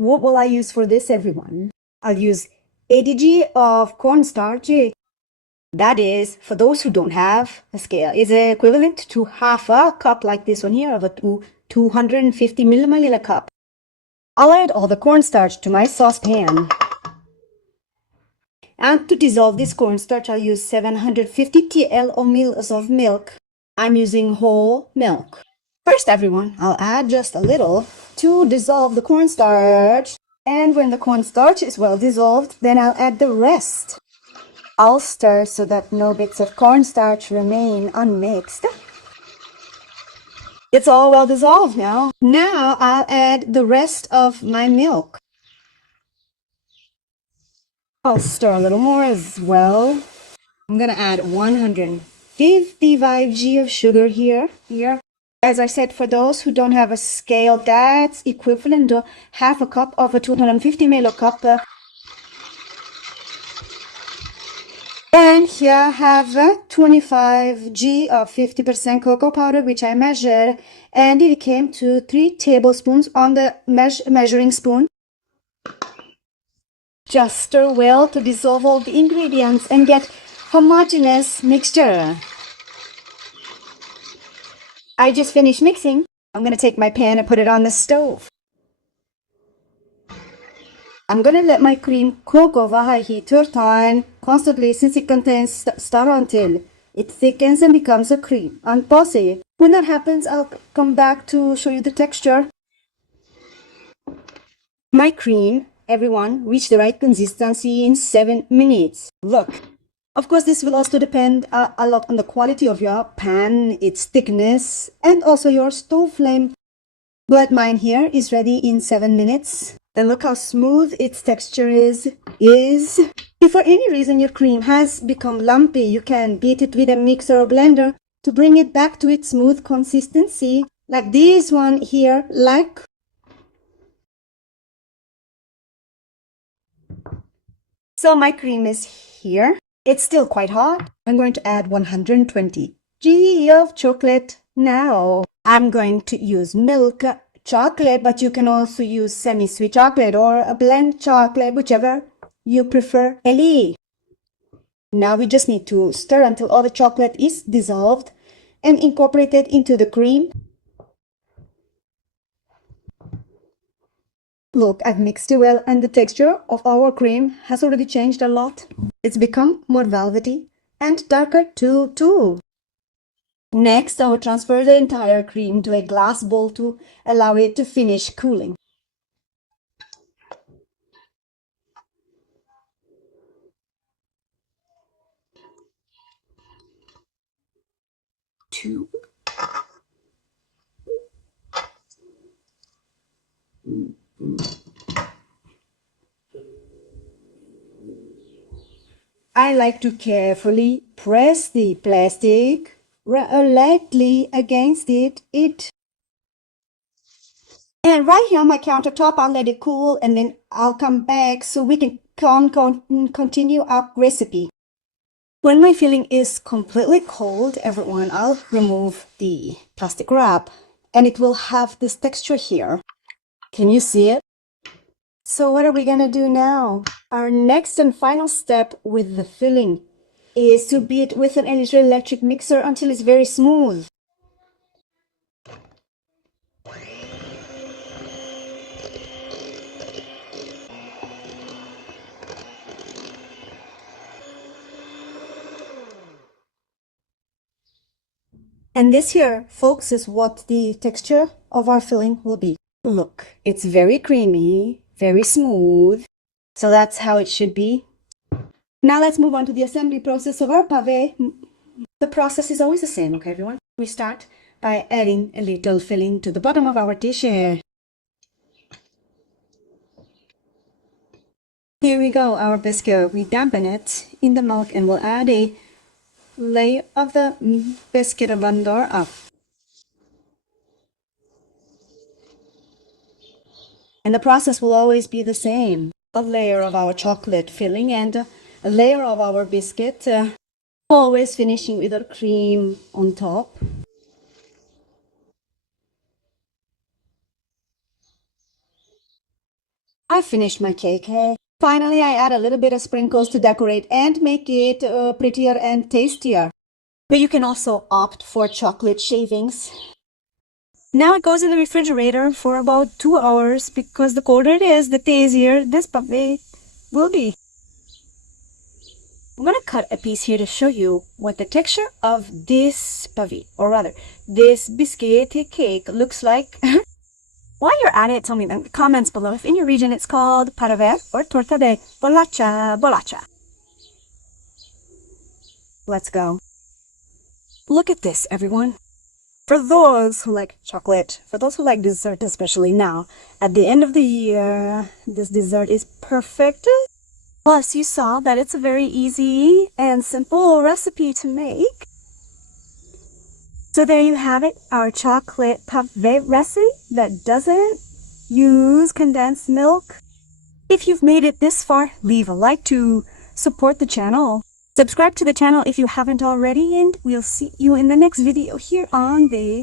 What will I use for this, everyone? I'll use 80 g of cornstarch. That is, for those who don't have a scale, is equivalent to half a cup like this one here of a 250 milliliter cup. I'll add all the cornstarch to my saucepan. And to dissolve this cornstarch, I'll use 750 TL or mils of milk. I'm using whole milk. First, everyone, I'll add just a little to dissolve the cornstarch. And when the cornstarch is well dissolved, then I'll add the rest. I'll stir so that no bits of cornstarch remain unmixed. It's all well dissolved now. Now I'll add the rest of my milk. I'll stir a little more as well. I'm gonna add 155 g of sugar here. As I said, for those who don't have a scale, that's equivalent to half a cup of a 250 ml cup. And here I have 25 g of 50% cocoa powder, which I measured, and it came to 3 tablespoons on the measuring spoon. Just stir well to dissolve all the ingredients and get homogeneous mixture. I just finished mixing. I'm going to take my pan and put it on the stove. I'm going to let my cream cook over high heat to turn constantly since it contains starch until it thickens and becomes a cream. And pause it. When that happens, I'll come back to show you the texture. My cream, everyone, reached the right consistency in 7 minutes. Look. Of course, this will also depend a lot on the quality of your pan, its thickness, and also your stove flame. But mine here is ready in 7 minutes. And look how smooth its texture is. If for any reason your cream has become lumpy, you can beat it with a mixer or blender to bring it back to its smooth consistency, like this one here, So my cream is here. It's still quite hot. I'm going to add 120 g of chocolate now. I'm going to use milk chocolate, but you can also use semi-sweet chocolate or a blend chocolate, whichever you prefer. Ellie. Now we just need to stir until all the chocolate is dissolved and incorporated into the cream. Look, I've mixed it well, and the texture of our cream has already changed a lot. It's become more velvety and darker too. Next, I will transfer the entire cream to a glass bowl to allow it to finish cooling. I like to carefully press the plastic lightly against it. And right here on my countertop, I'll let it cool and then I'll come back so we can continue our recipe. When my filling is completely cold, everyone, I'll remove the plastic wrap and it will have this texture here. Can you see it? So what are we gonna do now? Our next and final step with the filling is to beat with an electric mixer until it's very smooth. And this here, folks, is what the texture of our filling will be. Look, it's very creamy, very smooth. So that's how it should be. Now let's move on to the assembly process of our pave. The process is always the same, okay, everyone? We start by adding a little filling to the bottom of our dish here. Here we go, our biscuit. We dampen it in the milk and we'll add a layer of the biscuit blender up. And the process will always be the same. A layer of our chocolate filling and a layer of our biscuit, always finishing with our cream on top. I finished my cake. Finally, I add a little bit of sprinkles to decorate and make it prettier and tastier. But you can also opt for chocolate shavings. Now it goes in the refrigerator for about 2 hours because the colder it is, the tastier this puppy will be. I'm gonna cut a piece here to show you what the texture of this pavé, or rather, this biscuit cake looks like. While you're at it, tell me in the comments below if in your region it's called paraver or torta de bolacha. Let's go. Look at this, everyone. For those who like chocolate, for those who like dessert, especially now, at the end of the year, this dessert is perfect. Plus, you saw that it's a very easy and simple recipe to make. So there you have it, our chocolate pavé recipe that doesn't use condensed milk. If you've made it this far, leave a like to support the channel. Subscribe to the channel if you haven't already, and we'll see you in the next video here on the